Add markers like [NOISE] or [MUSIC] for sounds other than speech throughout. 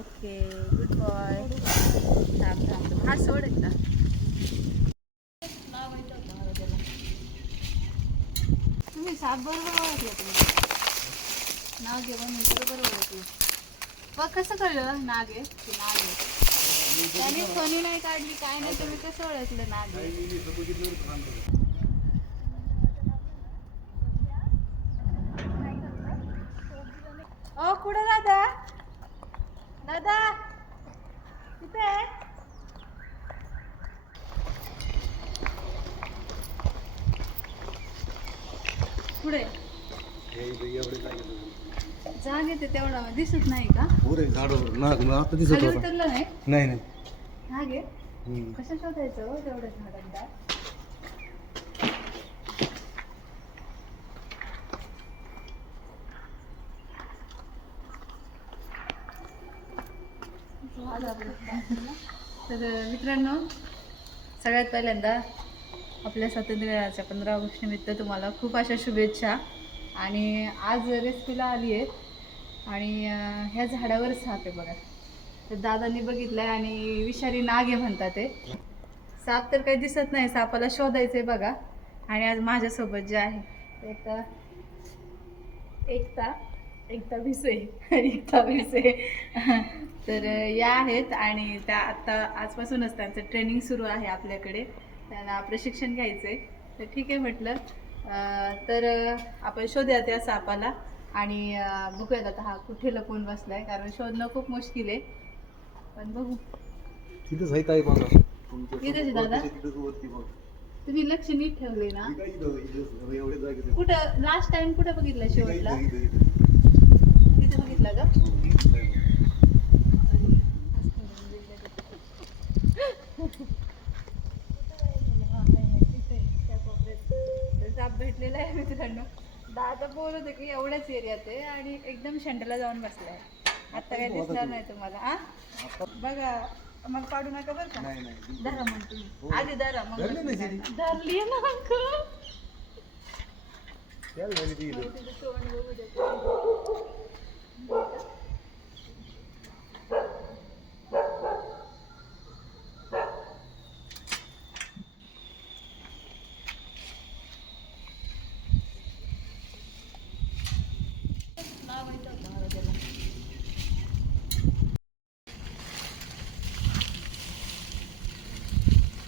Okay good boy थांब थांब. हा सोड एकदा. तुम्ही साप बरोबर ओळखलं तुम्ही नाग आहे म्हणून बरोबर ओळखलं. मग कसं कळलं? नाग. आहे की नाग. आहे त्याने सोनी नाही काढली काय नाही तुम्ही कसं ओळखलं नाग? आहे ओ कुठं दादा दादा कुठे आहे. पुढे. जाग येते तेवढा दिसत नाही का? झाडावर नाग मग आता दिसत खाली होता. उतरलं नाही? नाही नाही. आहे? हम्म. कसं शोधायचं हो तेवढ्या झाडांना? तर मित्रांनो सगळ्यात पहिल्यांदा आपल्या स्वातंत्र्याच्या पंधरा ऑगस्ट निमित्त तुम्हाला खूप अशा शुभेच्छा. आणि आज रेसिपीला आली आहे आणि ह्या झाडावर साप आहे बघा. तर दादांनी बघितलंय आणि विषारी नाग आहे म्हणतात ते. साप तर काही दिसत नाही सापाला शोधायचंय बघा. आणि आज माझ्यासोबत जे आहे एकता एकता एकता भिसे एकता भिसे तर या आहेत आणि त्या आता आजपासूनच त्यांचं ट्रेनिंग सुरू आहे आपल्याकडे. त्यांना प्रशिक्षण घ्यायचं आहे तर ठीक आहे म्हटलं. तर आपण शोधूया त्या सापाला आणि बघूयात आता हा कुठे लपून बसलाय कारण शोधणं खूप मुश्किल आहे. पण बघू. तिथंच आहे बघा. आहे दादा? तुम्ही लक्ष नीट ठेवले ना? आहे. कुठं लास्ट टाइम कुठं बघितलं शेवटला? बघितलं का? साप भेटलेला आहे मित्रांनो. दादा बोलत होते की एवढ्याच एरियात आहे आणि एकदम शेंड्याला जाऊन बसलाय. आता काय दिसणार नाही तुम्हाला आ? बघा मग काढू नका बरं का? धरा मग तुम्ही. आधी धरा मग धरली. धरली ना अंकल?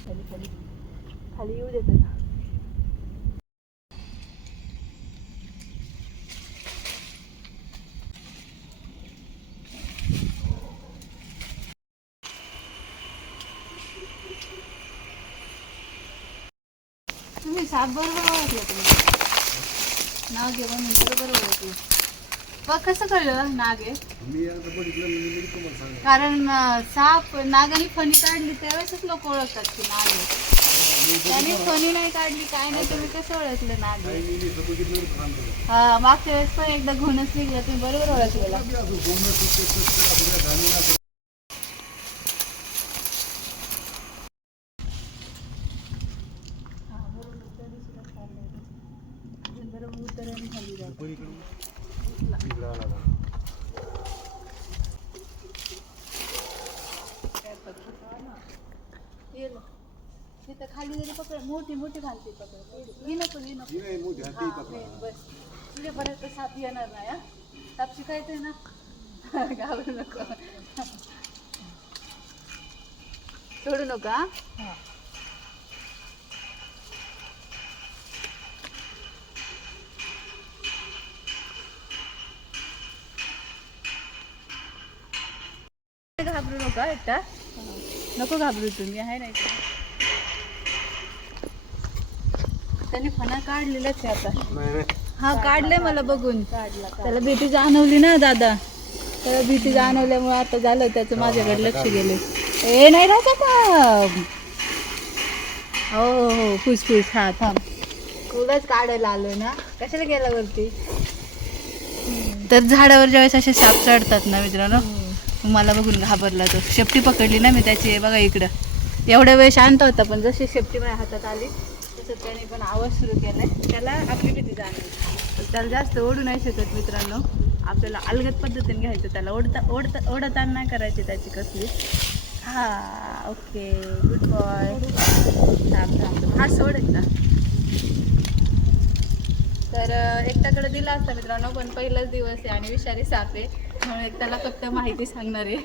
खाली खाली खाली येऊ देत ना तुम्ही साप बरोबर ओळखलं तुम्ही. नाग आहे म्हणून बरोबर ओळखलं. बघ कसं कळलं नाग? आहे मी आता बघितलं मी मी तुम्हाला सांगा कारण अं, साप नागाने फणी काढली त्यावेळेसच लोक ओळखतात की नाग. आहे त्याने फणी नाही काढली काय नाही तुम्ही कसं ओळखलं नाग? आहे मी इथं बघितलं होतं सांगतो हा, मागच्या वेळेस पण एकदा घोणच निघला तुम्ही बरोबर ओळखलेला. मी आपल्या. पलीकडून इकडं आला का? तिथं खाली जरी पकड मोठी मोठी घालते पकड ही नको ही नको मोठी बस तुझ्या परत साप येणार नाही हा साप शिकायचंय ना घाबरू नको सोडू नका घाबरू नका एकटा. नको घाबरू तुम्ही आहे नाही का त्यांनी फणा काढलेलाच आहे आता. नाही नाही. हा काढलंय मला बघून. त्याला भीती जाणवली ना दादा. त्याला भीती जाणवल्यामुळे आता झालं त्याचं माझ्याकडे लक्ष गेले ए नाही राहता का हो हो हो खुश हा थांब. तुलाच काढायला आलोय ना. कशाला गेला वरती? तर झाडावर ज्यावेळेस असे साप चढतात ना मित्रांनो मला बघून घाबरला तो. शेपटी पकडली ना मी त्याची. बघा इकडं. एवढ्या वेळ शांत होता पण जशी शेपटी माझ्या हातात आली तसं त्याने पण आवाज सुरू केला त्याला आपली भीती जाणवली. त्याला जास्त ओढू नाही शकत मित्रांनो. आपल्याला अलगद पद्धतीने घ्यायचं त्याला ओढता ओढता ओढताना नाही करायची त्याची कसली. हा ओके गुड बॉय थांब थांब हा सोड एकदा. तर एकट्याकडे दिला असता मित्रांनो पण पहिलाच दिवस आहे आणि विषारी साप आहे. म्हणून एक त्याला फक्त माहिती सांगणार आहे.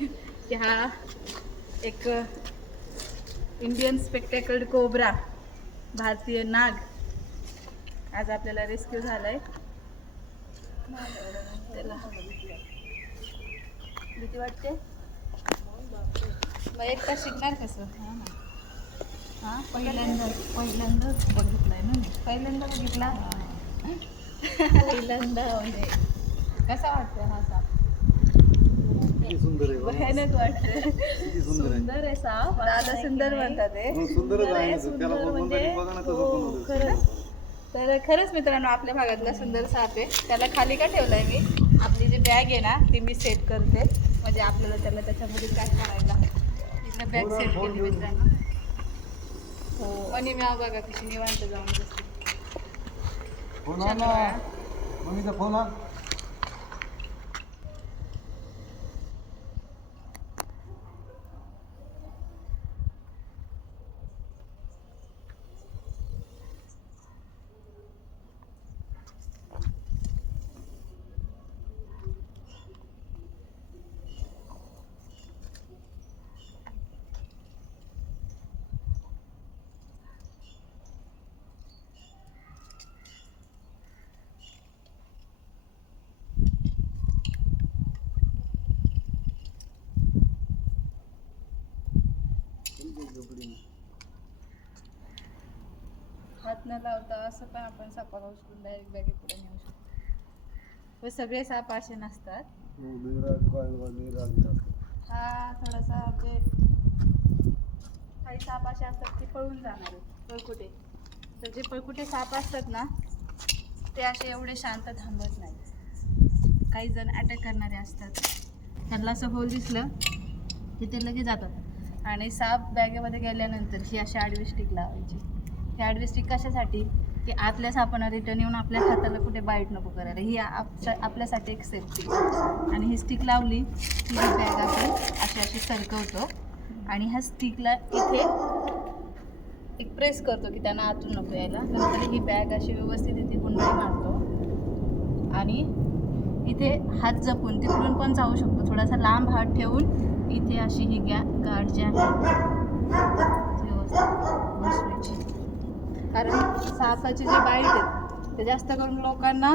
की हा एक इंडियन स्पेक्टेकल्ड कोब्रा भारतीय नाग. आज आपल्याला रेस्क्यू झालाय. त्याला. भीती वाटते? मग एकटा शिकणार कसं हां पहिल्यांदा पहिल्यांदाच बघितलाय ना मी. पहिल्यांदा बघितला? [LAUGHS] पहिल्यांदा म्हणजे कसा वाटतोय हा साप? किती सुंदर आहे. भयानक सुंदर साप दादा सुंदर म्हणतात ते हो, सुंदरच आहे. ना. सुंदर त्याला बघून म्हणजे तरी बघा ना कसं हो. खरंच. तर खरंच मित्रांनो आपल्या भागातला सुंदर साप आहे. त्याला खाली का ठेवलाय मी? आपली जी बॅग आहे ना ती मी सेट करते. म्हणजे आपल्याला त्याला त्याच्यामध्ये काय करायला. बॅग सेट केली मित्रांनो. हो आणि मी बघा कशी निवांत जाऊन बसते फोन आण ना मम्मीचा फोन आण हात न लावता असं पण आपण सापाला उचलून डायरेक्ट बॅगे पुढे नेऊ शकतो. व सगळे साप असे नसतात. हो. हा थोडासा म्हणजे काही साप असे असतात की पळून जाणारे पळकुटे. तर जे पळकुटे साप असतात ना ते असे एवढे शांत थांबत नाहीत. काही जण अटॅक करणारे असतात. त्यांना असं होल दिसलं की ते लगेच जातात. आणि साप बॅगेमध्ये गेल्यानंतर ही अशी आडवी स्टिक लावायची. ही आडवी स्टिक कशासाठी? की आतल्या सापानं रिटर्न येऊन आपल्या हाताला कुठे बाईट नको करायला. ही आप- आपल्यासाठी एक सेफ्टी आणि ही स्टिक लावली की ही बॅग आपण अशी अशी सरकवतो. आणि ह्या स्टिकला इथे एक प्रेस करतो की त्यांना आतून नको यायला. नंतर ही बॅग अशी व्यवस्थित इथे गुंडाळी मारतो. आणि इथे हात जपून तिकडून पण जाऊ शकतो. थोडासा लांब हात ठेवून इथे अशी ही गॅ गार्ड जी आहे. कारण सापाचे जे बाईट आहेत ते जास्त करून लोकांना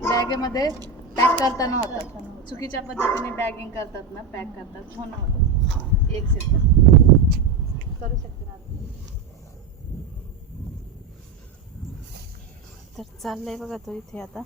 बॅगेमध्ये पॅक करताना होतात. चुकीच्या पद्धतीने बॅगिंग करतात ना पॅक करतात. हो म्हणून होतं एक सेकंड करू शकते ना? तर चाललंय बघा तो इथे आता.